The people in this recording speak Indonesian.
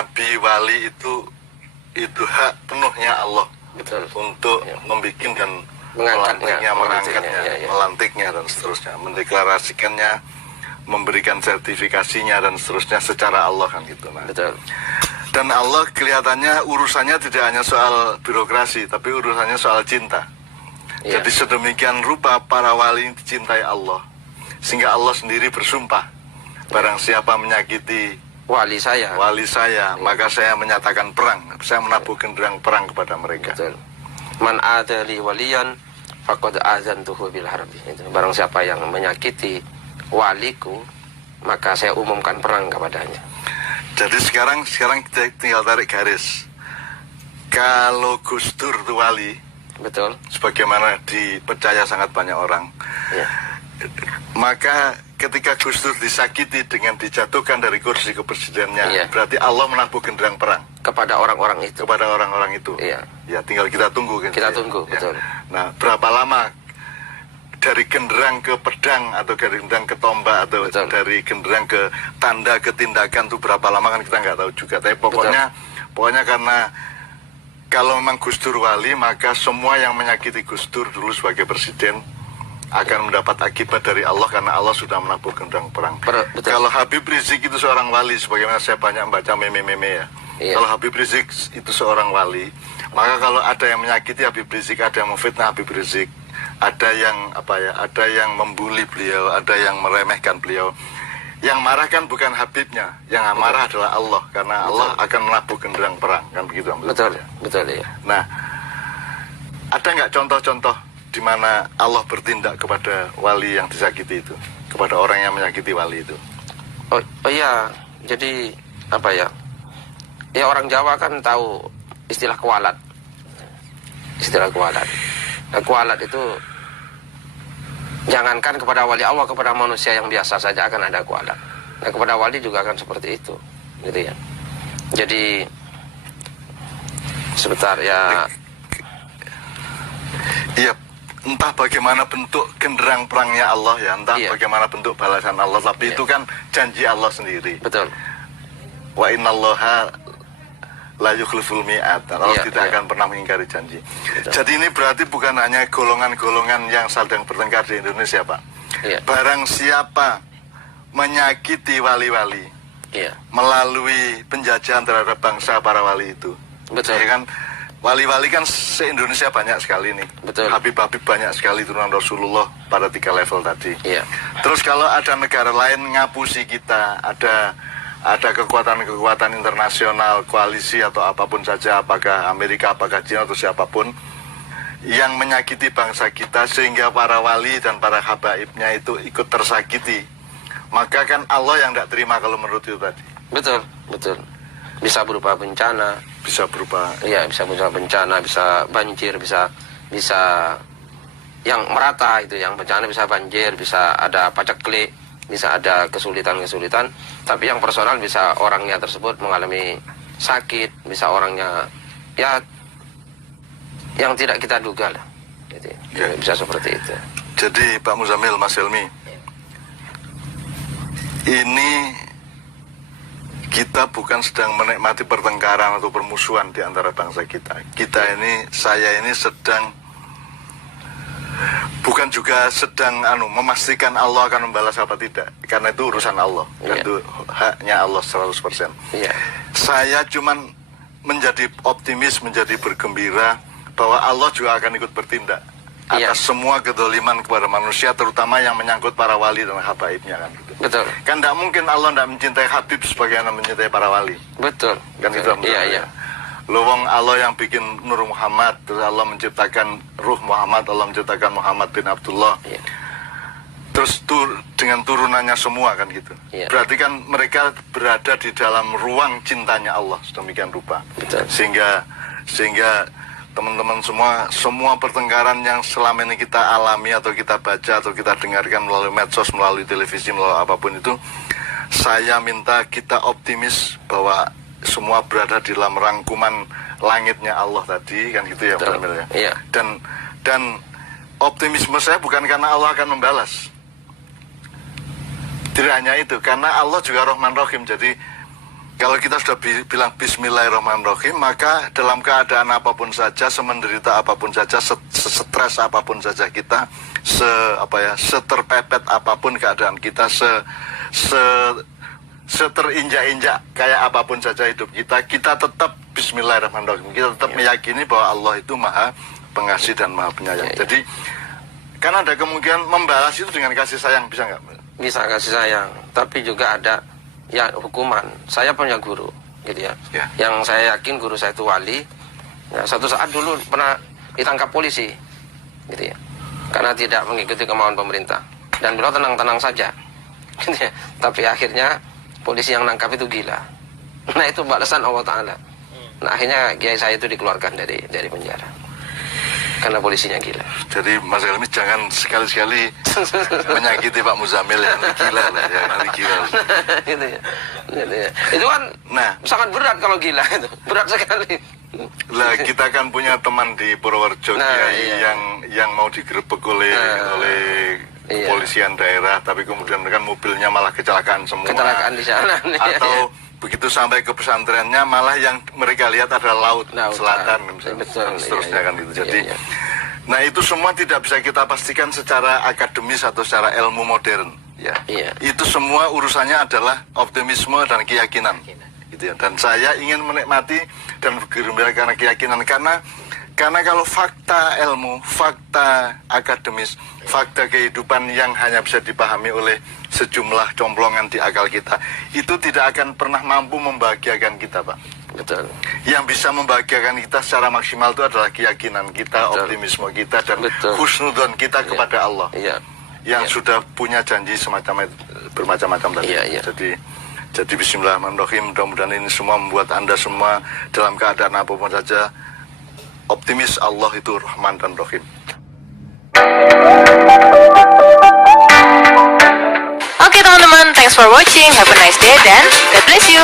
nabi wali itu hak penuhnya Allah. Betul. Untuk Ya. membuat dan Mengangkatnya, mengangkatnya, ya. melantiknya dan seterusnya, mendeklarasikannya, memberikan sertifikasinya dan seterusnya secara Allah kan gitu. Nah. Betul. Dan Allah kelihatannya urusannya tidak hanya soal birokrasi, tapi urusannya soal cinta. Ya. Jadi sedemikian rupa para wali dicintai Allah, sehingga Allah sendiri bersumpah, barang siapa menyakiti Wali saya. maka saya menyatakan perang, saya menabuh genderang perang kepada mereka. Betul. Man adali waliyan faqad azantuhu bil harbi. Itu. Barang siapa yang menyakiti waliku, maka saya umumkan perang kepadanya. Jadi sekarang kita tinggal tarik garis. Kalau Gus Dur itu wali, Betul. sebagaimana dipercaya sangat banyak orang, Ya. maka ketika Gus Dur disakiti dengan dijatuhkan dari kursi kepresidennya, Iya. berarti Allah menabuh genderang perang Kepada orang-orang itu. kepada orang-orang itu. Iya. Ya, tinggal kita tunggu kan. Kita tunggu, Ya. betul. Nah, berapa lama dari genderang ke pedang atau dari genderang ke tombak atau Betul. dari genderang ke tanda ke tindakan itu berapa lama kan kita nggak tahu juga. Tapi pokoknya karena kalau memang Gus Dur wali, maka semua yang menyakiti Gus Dur dulu sebagai presiden akan mendapat akibat dari Allah karena Allah sudah menabuh genderang perang. Betul. Kalau Habib Rizik itu seorang wali, sebagaimana saya banyak membaca meme-meme ya. Iya. Kalau Habib Rizik itu seorang wali, maka kalau ada yang menyakiti Habib Rizik, ada yang memfitnah Habib Rizik, ada yang ada yang membuli beliau, ada yang meremehkan beliau. Yang marah kan bukan Habibnya, yang marah adalah Allah karena Allah akan menabuh genderang perang, kan begitu. Betul. Betul ya. Nah, ada nggak contoh-contoh di mana Allah bertindak kepada wali yang disakiti itu, kepada orang yang menyakiti wali itu? Oh iya, jadi apa ya? Ya orang Jawa kan tahu istilah kualat. Istilah kualat. Nah, kualat itu jangankan kepada wali Allah, kepada manusia yang biasa saja akan ada kualat. Nah, kepada wali juga akan seperti itu, gitu ya. Jadi sebentar ya. Iya, entah bagaimana bentuk genderang perangnya Allah ya, entah Iya. bagaimana bentuk balasan Allah, tapi Iya. itu kan janji Allah sendiri. Betul. Wa innallaha la yukhliful mi'ad. Allah Iya, tidak iya. akan pernah mengingkari janji. Betul. Jadi ini berarti bukan hanya golongan-golongan yang sedang bertengkar di Indonesia, Pak. Iya. Barang siapa menyakiti wali-wali Iya. melalui penjajahan terhadap bangsa para wali itu. Betul. Ya kan, wali-wali kan se-Indonesia banyak sekali nih. Betul. Habib-habib banyak sekali turunan Rasulullah pada 3 level tadi. Iya. Terus kalau ada negara lain ngapusi kita, ada kekuatan-kekuatan internasional, koalisi atau apapun saja, apakah Amerika, apakah China atau siapapun yang menyakiti bangsa kita sehingga para wali dan para habaibnya itu ikut tersakiti, maka kan Allah yang tidak terima kalau menurut itu tadi. Betul, betul. Bisa berupa bencana, Bisa berupa iya, bisa berupa bencana, bisa banjir, bisa yang merata itu, yang bencana bisa banjir, bisa ada paceklik, bisa ada kesulitan-kesulitan, tapi yang personal bisa orangnya tersebut mengalami sakit, bisa orangnya ya yang tidak kita duga lah, gitu. Ya. Bisa seperti itu. Jadi Pak Muzamil, Mas Helmi, ini kita bukan sedang menikmati pertengkaran atau permusuhan di antara bangsa kita. Saya ini sedang, bukan juga sedang memastikan Allah akan membalas apa tidak. Karena itu urusan Allah, dan Iya. itu haknya Allah 100%. Iya, Saya cuman menjadi optimis, menjadi bergembira bahwa Allah juga akan ikut bertindak Iya. atas semua kedoliman kepada manusia, terutama yang menyangkut para wali dan habaibnya kan gitu. betul, Kan tidak mungkin Allah tidak mencintai Habib sebagaimana mencintai para wali. betul. Kan Betul. itu Iya, iya. Lowong Allah yang bikin Nur Muhammad, terus Allah menciptakan Ruh Muhammad, Allah menciptakan Muhammad bin Abdullah. Iya. Terus dengan turunannya semua kan gitu. Iya. Berarti kan mereka berada di dalam ruang cintanya Allah sedemikian rupa. Betul. Sehingga teman-teman semua pertengkaran yang selama ini kita alami atau kita baca atau kita dengarkan melalui medsos, melalui televisi, melalui apapun itu, saya minta kita optimis bahwa semua berada di dalam rangkuman langitnya Allah tadi, kan gitu ya Pak Emil ya. Iya. Dan optimisme saya bukan karena Allah akan membalas. Tidak hanya itu, karena Allah juga Rahman Rahim. Jadi Kalau kita sudah bilang Bismillahirrahmanirrahim, maka dalam keadaan apapun saja, semenderita apapun saja, stres apapun saja kita, seterpepet apapun keadaan kita, seterinjak-injak kayak apapun saja hidup kita, kita tetap Bismillahirrahmanirrahim. Kita tetap meyakini bahwa Allah itu Maha Pengasih dan Maha Penyayang. Jadi, kan ada kemungkinan membalas itu dengan kasih sayang, bisa nggak? Bisa kasih sayang, tapi juga ada ya hukuman. Saya punya guru, gitu ya. Yang saya yakin guru saya itu wali. Ya, satu saat dulu pernah ditangkap polisi, gitu ya, karena tidak mengikuti kemauan pemerintah. Dan beliau tenang-tenang saja, gitu ya. Tapi akhirnya polisi yang nangkap itu gila. Nah itu balasan Allah Taala. Nah akhirnya kiai saya itu dikeluarkan dari penjara karena polisinya gila. Jadi Mas Helmi jangan sekali-sekali menyakiti Pak Muzamil yang gila lah, yang gila. Gitu ya. Gitu ya. Itu kan sangat berat kalau gila itu, berat sekali. Lah kita kan punya teman di Purworejo yang mau digerebek oleh kepolisian daerah, tapi kemudian kan mobilnya malah kecelakaan semua. Kecelakaan di sana. Atau begitu sampai ke pesantrennya malah yang mereka lihat adalah laut selatan misalnya, dan seterusnya kan itu. Jadi nah itu semua tidak bisa kita pastikan secara akademis atau secara ilmu modern ya. Itu semua urusannya adalah optimisme dan keyakinan gitu ya. Dan saya ingin menikmati dan bergembira karena keyakinan, karena kalau fakta ilmu, fakta akademis, fakta kehidupan yang hanya bisa dipahami oleh sejumlah complongan di akal kita, itu tidak akan pernah mampu membahagiakan kita, Pak. Betul. Yang bisa membahagiakan kita secara maksimal itu adalah keyakinan kita, optimisme kita, dan husnudon kita kepada Allah. Yang sudah punya janji semacam bermacam-macam tadi. Jadi Bismillahirrahmanirrahim, mudah-mudahan ini semua membuat Anda semua dalam keadaan apapun saja optimis, Allah itu Rahman dan Rahim. Oke teman-teman, thanks for watching. Have a nice day dan God bless you.